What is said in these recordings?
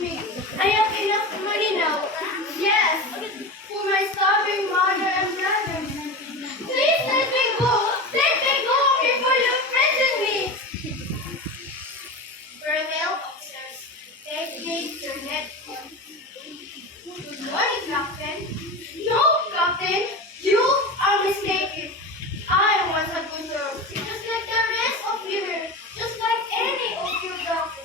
me. I have enough money now. Yes, for my starving mother and brother. Please let me go. Let me go before you threaten me. Colonel officers, take me to your next one. Good morning, Captain. No, Captain, you are mistaken. I was a good girl, just like the rest of you, just like any of you dogs.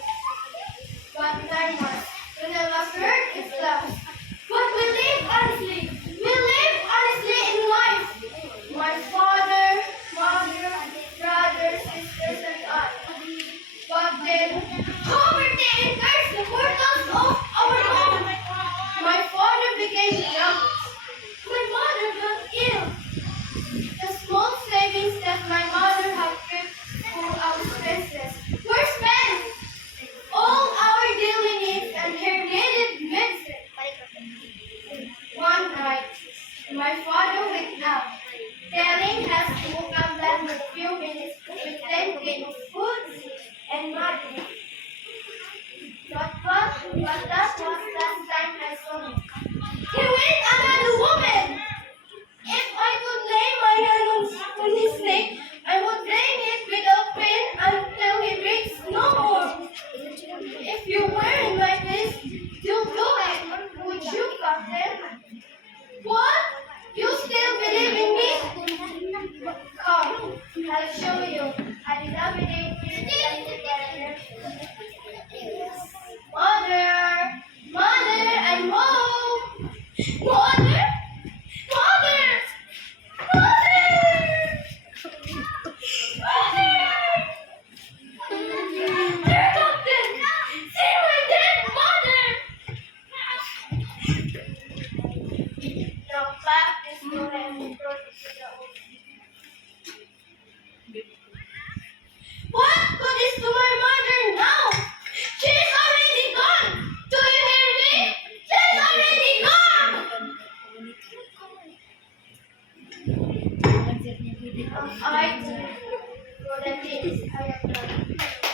But 9 months, when I was hurt, it's lost. But we live honestly. We live honestly in life. My father, mother, brothers, sisters, and I. But then, poverty enters the portals of our home. My father became young. My mother got ill. The small savings that my mother had kept for our expenses were spent. All our daily needs and her needed medicine. One night, my father went out, telling us to come back in a few minutes with plenty of food and money. But that was last time I saw him. He with another woman! If I could lay my hand on his neck, I would drain it without pain until he breaks no more. If you were in my place, you'd do it, would you, Captain? What? You still believe in me? Come, I'll show you. I dilapidated and Mother! Mother! I'm home! Mother! Mother! Mother! Dear Captain! See my dead mother! The fact is you have been brought to the old. What good is to my mother now? She's already gone! Do you hear me? She's already gone! I do for the things I have done.